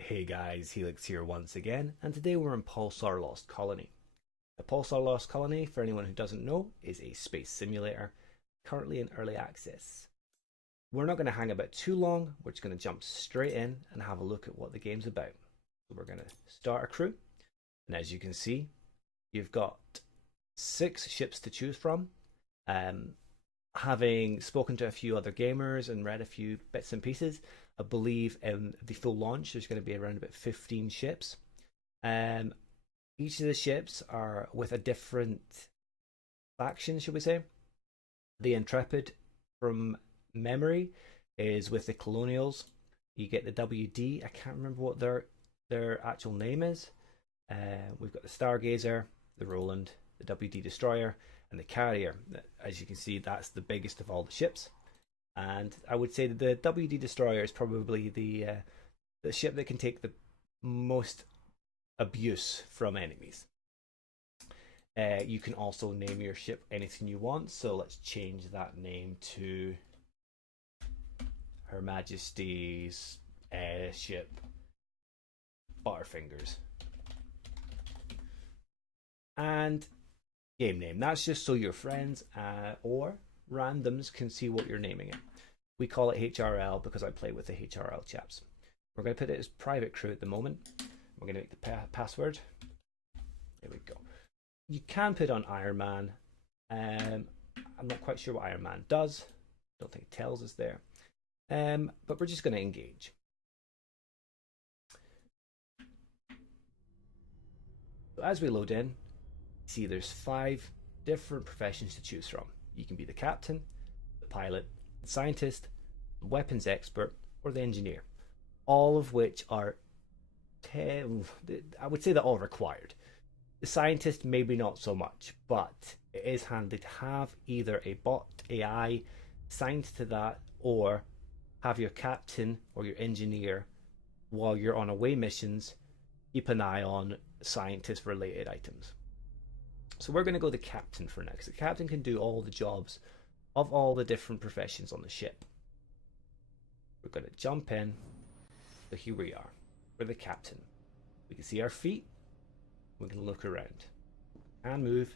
Hey guys, Helix here once again, and today we're in Pulsar Lost Colony. The Pulsar Lost Colony, for anyone who doesn't know, is a space simulator currently in early access. We're not going to hang about too long, we're just going to jump straight in and have a look at what the game's about. So we're going to start a crew, and as you can see, you've got 6 ships to choose from. Having spoken to a few other gamers and read a few bits and pieces, I believe in the full launch there's going to be around about 15 ships. Each of the ships are with a different faction, should we say. The Intrepid, from memory, is with the Colonials. You get the WD. I can't remember what their actual name is. We've got the Stargazer, the Roland, the WD Destroyer, and the Carrier. As you can see, that's the biggest of all the ships. And I would say that the WD Destroyer is probably the ship that can take the most abuse from enemies. You can also name your ship anything you want, so let's change that name to Her Majesty's ship Butterfingers. And game name. That's just so your friends or randoms can see what you're naming it. We call it HRL because I play with the HRL chaps. We're going to put it as private crew at the moment. We're going to make the password. There we go. You can put on Iron Man. I'm not quite sure what Iron Man does. Don't think it tells us there. But we're just going to engage. So as we load in, see there's 5 different professions to choose from. You can be the captain, the pilot, the scientist, the weapons expert, or the engineer. All of which are, I would say they're all required. The scientist maybe not so much, but it is handy to have either a bot AI signed to that, or have your captain or your engineer, while you're on away missions, keep an eye on scientist related items. So we're going to go the captain for next. The captain can do all the jobs of all the different professions on the ship. We're going to jump in. So here we are. We're the captain. We can see our feet. We can look around and move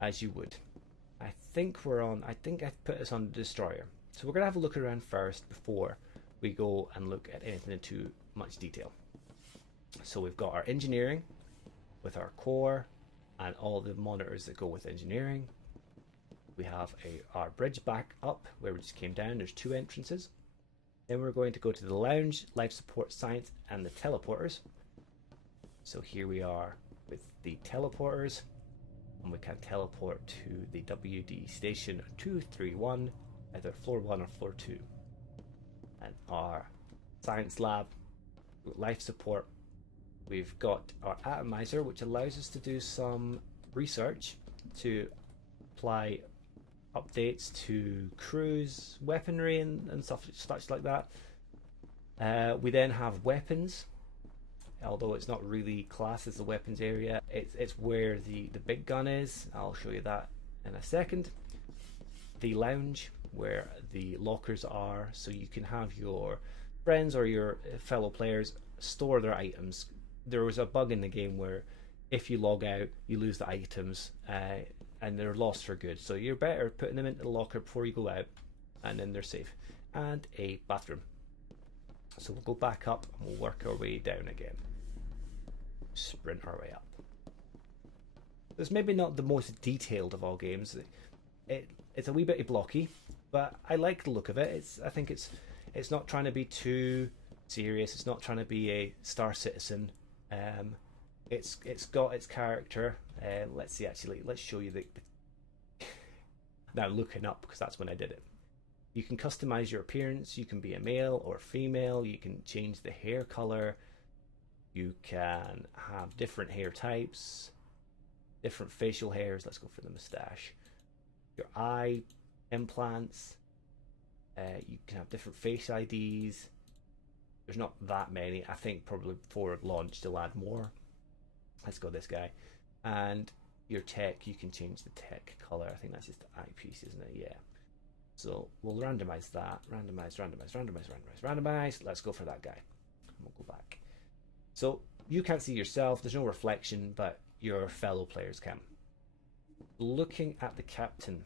as you would. I think I've put us on the destroyer. So we're going to have a look around first before we go and look at anything in too much detail. So we've got our engineering with our core and all the monitors that go with engineering. We have our bridge back up where we just came down. There's 2 entrances. Then we're going to go to the lounge, life support, science, and the teleporters. So here we are with the teleporters, and we can teleport to the WD station 231, either floor 1 or floor 2. And our science lab, life support. We've got our atomizer, which allows us to do some research to apply updates to crews, weaponry, and stuff such like that. We then have weapons, although it's not really classed as the weapons area. It's where the big gun is. I'll show you that in a second. The lounge, where the lockers are, so you can have your friends or your fellow players store their items. There was a bug in the game where if you log out, you lose the items and they're lost for good. So you're better putting them into the locker before you go out, and then they're safe. And a bathroom. So we'll go back up and we'll work our way down again. Sprint our way up. It's maybe not the most detailed of all games. It's a wee bit blocky, but I like the look of it. I think it's not trying to be too serious. It's not trying to be a Star Citizen. It's got its character. Let's see. Actually, let's show you the now looking up, because that's when I did it. You can customize your appearance. You can be a male or female. You can change the hair color. You can have different hair types, different facial hairs. Let's go for the mustache. Your eye implants. You can have different face IDs. There's not that many. I think probably before launch they'll add more. Let's go this guy. And your tech, you can change the tech color. I think that's just the eyepiece, isn't it? Yeah. So we'll randomize that. Randomize. Let's go for that guy. And we'll go back. So you can't see yourself. There's no reflection, but your fellow players can. Looking at the captain.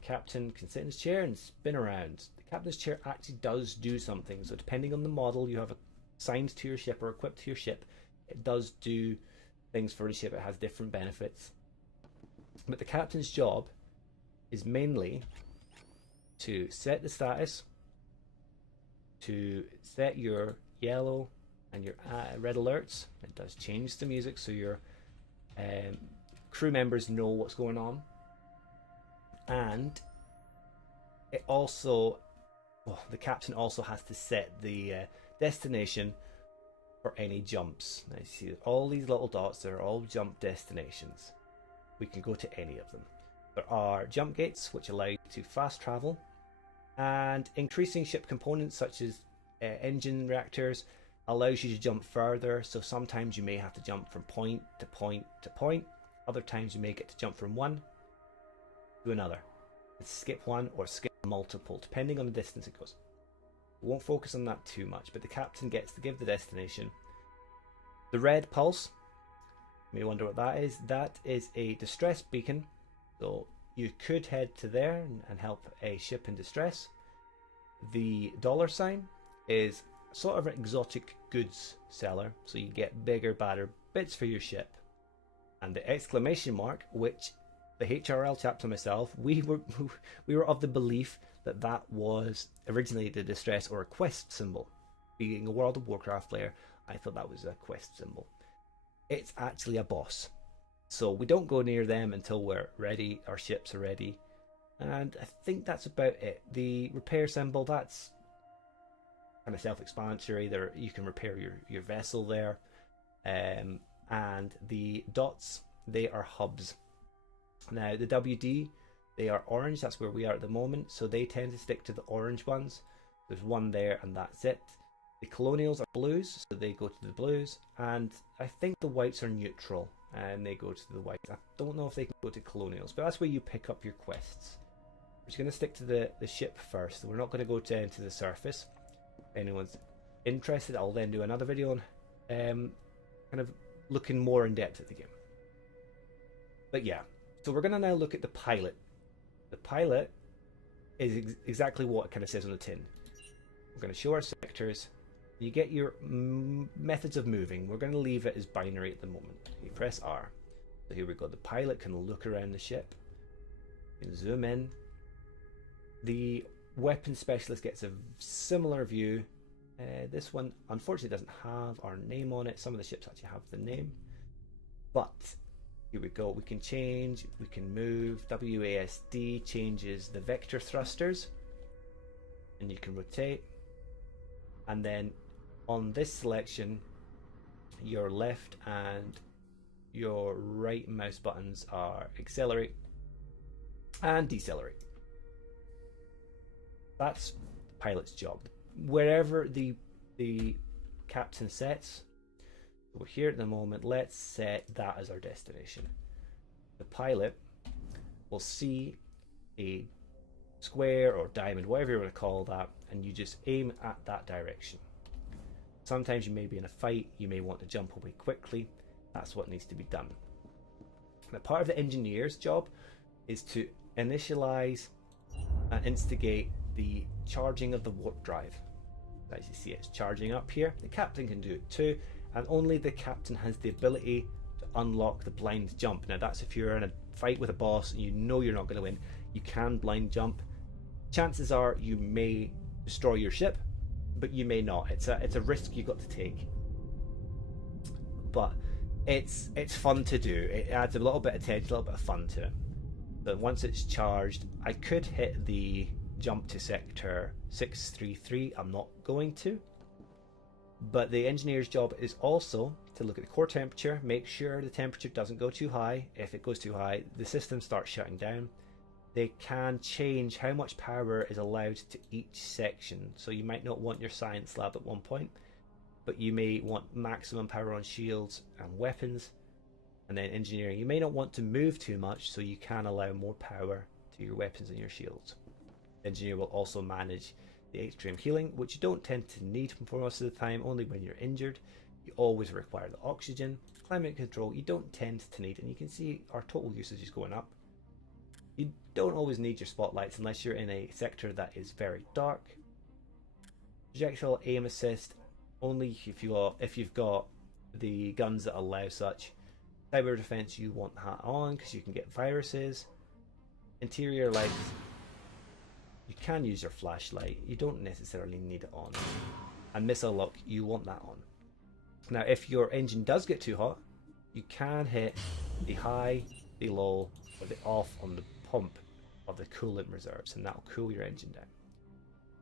The captain can sit in his chair and spin around. The captain's chair actually does do something. So depending on the model you have assigned to your ship or equipped to your ship, it does do things for the ship. It has different benefits. But the captain's job is mainly to set the status, to set your yellow and your red alerts. It does change the music so your crew members know what's going on. And it also, the captain also has to set the destination for any jumps. Now you see all these little dots, they're all jump destinations. We can go to any of them. There are jump gates which allow you to fast travel, and increasing ship components such as engine reactors allows you to jump further. So sometimes you may have to jump from point to point to point. Other times you may get to jump from one to another. Skip one or skip multiple, depending on the distance it goes. We won't focus on that too much, but the captain gets to give the destination. The red pulse, you may wonder what that is. That is a distress beacon. So you could head to there and help a ship in distress. The $ is sort of an exotic goods seller, so you get bigger, badder bits for your ship. And the exclamation mark, which the HRL chapter myself, we were of the belief that that was originally the distress or a quest symbol. Being a World of Warcraft player, I thought that was a quest symbol. It's actually a boss. So we don't go near them until we're ready, our ships are ready. And I think that's about it. The repair symbol, that's kind of self-explanatory. There, you can repair your vessel there. And the dots, they are hubs. Now the WD, they are orange. That's where we are at the moment. So they tend to stick to the orange ones. There's one there and that's it. The colonials are blues, so they go to the blues. And I think the whites are neutral and they go to the whites. I don't know if they can go to colonials, but that's where you pick up your quests. We're just going to stick to the ship first. We're not going to go into the surface. If anyone's interested, I'll then do another video on kind of looking more in depth at the game. But yeah, so we're going to now look at the pilot. The pilot is exactly what it kind of says on the tin. We're going to show our sectors. You get your methods of moving. We're going to leave it as binary at the moment. You press R. So here we go. The pilot can look around the ship. You can zoom in. The weapon specialist gets a similar view. This one unfortunately doesn't have our name on it. Some of the ships actually have the name. But here we go. We can change. We can move. WASD changes the vector thrusters. And you can rotate. And then on this selection, your left and your right mouse buttons are accelerate and decelerate. That's the pilot's job. Wherever the captain sets, we're here at the moment, let's set that as our destination. The pilot will see a square or diamond, whatever you want to call that, and you just aim at that direction. Sometimes you may be in a fight, you may want to jump away quickly. That's what needs to be done. Now, part of the engineer's job is to initialize and instigate the charging of the warp drive. As you see, it's charging up here. The captain can do it too, and only the captain has the ability to unlock the blind jump. Now that's if you're in a fight with a boss and you know you're not going to win, you can blind jump. Chances are you may destroy your ship, but you may not. It's a risk you've got to take. But it's fun to do. It adds a little bit of tension, a little bit of fun to it. But once it's charged, I could hit the jump to sector 633. I'm not going to. But the engineer's job is also to look at the core temperature, make sure the temperature doesn't go too high. If it goes too high, the system starts shutting down. They can change how much power is allowed to each section. So you might not want your science lab at one point, but you may want maximum power on shields and weapons. And then engineering, you may not want to move too much, so you can allow more power to your weapons and your shields. engineer will also manage the extreme healing, which you don't tend to need for most of the time, only when you're injured. You always require the oxygen. Climate control you don't tend to need, and you can see our total usage is going up. You don't always need your spotlights unless you're in a sector that is very dark. Projectile aim assist only if you've got the guns that allow such. Cyber defense you want that on because you can get viruses. Interior lights, you can use your flashlight, you don't necessarily need it on. And missile lock, you want that on. Now if your engine does get too hot, you can hit the high, the low, or the off on the pump of the coolant reserves, and that'll cool your engine down.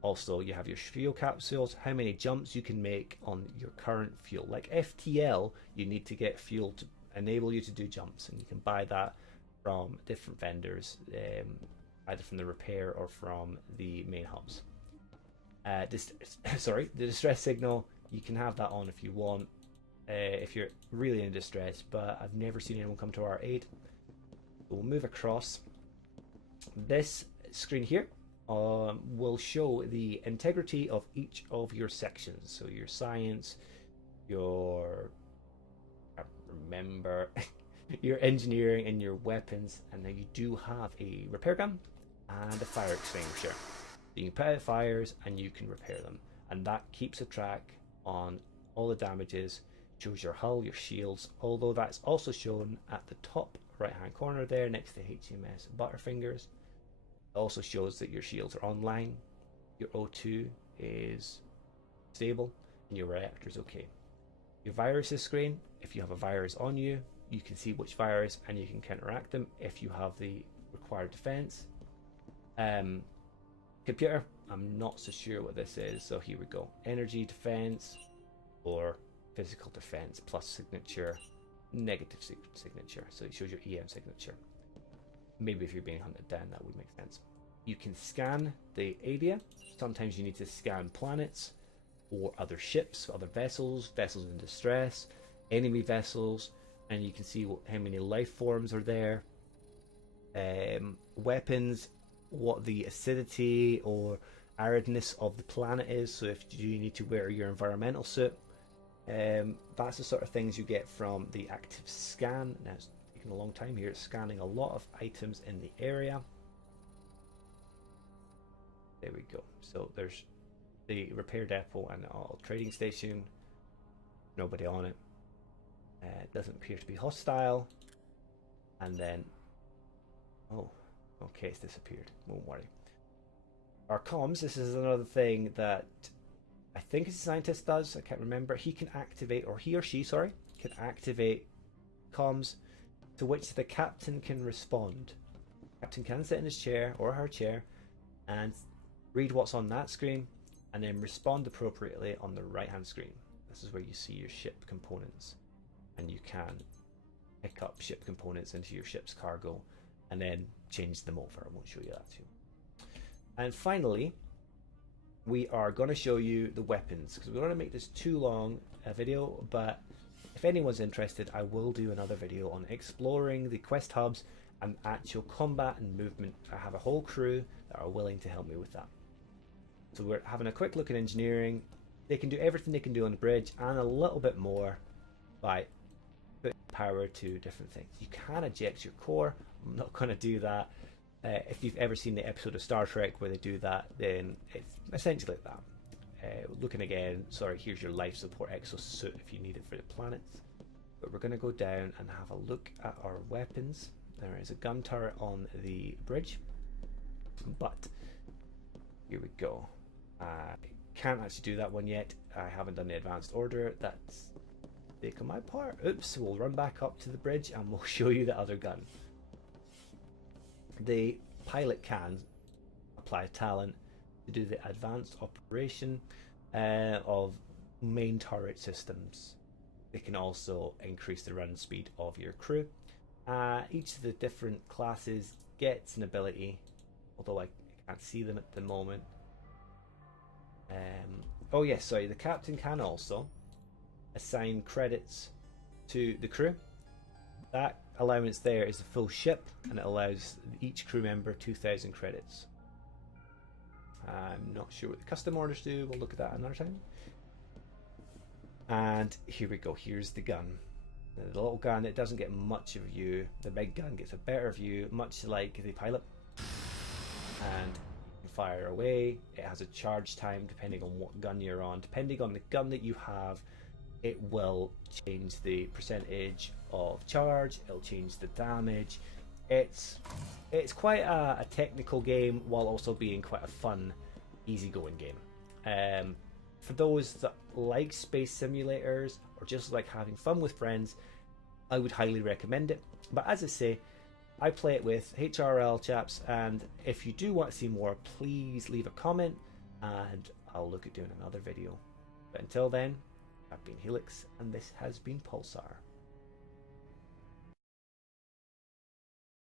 Also, you have your fuel capsules, how many jumps you can make on your current fuel. Like FTL, you need to get fuel to enable you to do jumps, and you can buy that from different vendors, either from the repair or from the main hubs. The distress signal, you can have that on if you want, if you're really in distress, but I've never seen anyone come to our aid. We'll move across. This screen here will show the integrity of each of your sections. So your science, your your engineering and your weapons, and then you do have a repair gun and a fire extinguisher. You can put out fires and you can repair them, and that keeps a track on all the damages, shows your hull, your shields, although that's also shown at the top right hand corner there next to HMS Butterfingers. It also shows that your shields are online, your O2 is stable, and your reactor is okay. Your viruses screen, if you have a virus on you, you can see which virus and you can counteract them if you have the required defense. Computer, I'm not so sure what this is, so here we go. Energy defense or physical defense plus signature, negative signature, so it shows your EM signature. Maybe if you're being hunted down, that would make sense. You can scan the area. Sometimes you need to scan planets or other ships, other vessels in distress, enemy vessels, and you can see how many life forms are there. Weapons, what the acidity or aridness of the planet is, so if you need to wear your environmental suit. That's the sort of things you get from the active scan. Now it's taken a long time here, it's scanning a lot of items in the area. There we go. So there's the repair depot and trading station. Nobody on it. It doesn't appear to be hostile. And then, oh, okay, it's disappeared. Won't worry. Our comms, this is another thing that I think a scientist does. I can't remember. He can activate, or he or she, sorry, can activate comms to which the captain can respond. Captain can sit in his chair or her chair and read what's on that screen and then respond appropriately on the right hand screen. This is where you see your ship components, and you can pick up ship components into your ship's cargo and then change them over. I won't show you that too. And finally, we are going to show you the weapons, because we don't want to make this too long a video, but if anyone's interested, I will do another video on exploring the quest hubs and actual combat and movement. I have a whole crew that are willing to help me with that. So we're having a quick look at engineering. They can do everything they can do on the bridge and a little bit more by putting power to different things. You can eject your core. I'm not going to do that. If you've ever seen the episode of Star Trek where they do that, then it's essentially like that. Looking again, sorry, here's your life support exosuit if you need it for the planets. But we're going to go down and have a look at our weapons. There is a gun turret on the bridge, but here we go. I can't actually do that one yet. I haven't done the advanced order. That's taken my part. Oops, we'll run back up to the bridge and we'll show you the other gun. The pilot can apply talent to do the advanced operation of main turret systems. They can also increase the run speed of your crew. Each of the different classes gets an ability, although I can't see them at the moment. Oh yes, sorry, the captain can also assign credits to the crew. That allowance there is the full ship, and it allows each crew member 2,000 credits. I'm not sure what the custom orders do. We'll look at that another time. And here we go. Here's the gun. The little gun, it doesn't get much of a view. The big gun gets a better view, much like the pilot. And you fire away. It has a charge time depending on what gun you're on. Depending on the gun that you have, it will change the percentage of charge. It'll change the damage. It's quite a technical game while also being quite a fun, easygoing game. For those that like space simulators or just like having fun with friends, I would highly recommend it. But as I say, I play it with HRL chaps, and if you do want to see more, please leave a comment and I'll look at doing another video. But until then, I've been Helix and this has been Pulsar.